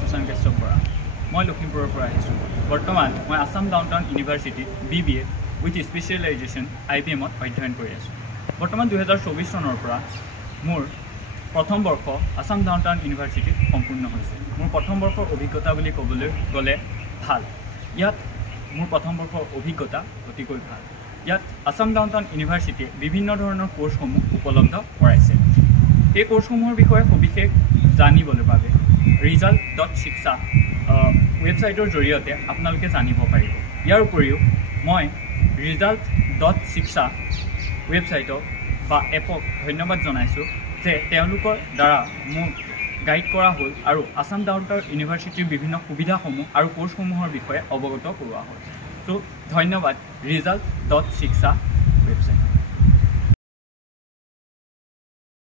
সুশান্ত কাশ্যপ বৰা মই লখিমপুৰৰ পৰা আহিছোঁ বৰ্তমান মই আসাম ডাউনটাউন ইউনিভাৰ্চিটিত BBA উইথ স্পেচিয়েলাইজেশ্যন IBMত অধ্যয়ন কৰি আছোঁ বৰ্তমান 2024 চনৰ পৰা মোৰ প্ৰথম বৰ্ষ আসাম ডাউনটাউন ইউনিভাৰ্চিটিত সম্পূৰ্ণ হৈছে মোৰ প্ৰথম বৰ্ষৰ অভিজ্ঞতা বুলি ক'বলৈ গ'লে ভাল ইয়াত মোৰ প্ৰথম বৰ্ষৰ অভিজ্ঞতা অতিকৈ ভাল ইয়াত আসাম ডাউনটাউন ইউনিভাৰ্চিটিয়ে বিভিন্ন ধৰণৰ কোৰ্ছসমূহ উপলব্ধ কৰাইছে এই কোৰ্ছসমূহৰ বিষয়ে সবিশেষ জানিবলৈ বাবে result.shiksha ৱেবছাইটৰ জৰিয়তে আপোনালোকে জানিব পাৰিব ইয়াৰ উপৰিও মই result.shiksha ৱেবছাইটক বা এপক ধন্যবাদ জনাইছোঁ যে তেওঁলোকৰ দ্বাৰা মোক গাইড কৰা হ'ল আৰু আসাম ডাউনটাউন ইউনিভাৰ্চিটিৰ বিভিন্ন সুবিধাসমূহ আৰু কোৰ্ছসমূহৰ বিষয়ে অৱগত কৰোৱা হ'ল চ' ধন্যবাদ result.shiksha ৱেবছাইট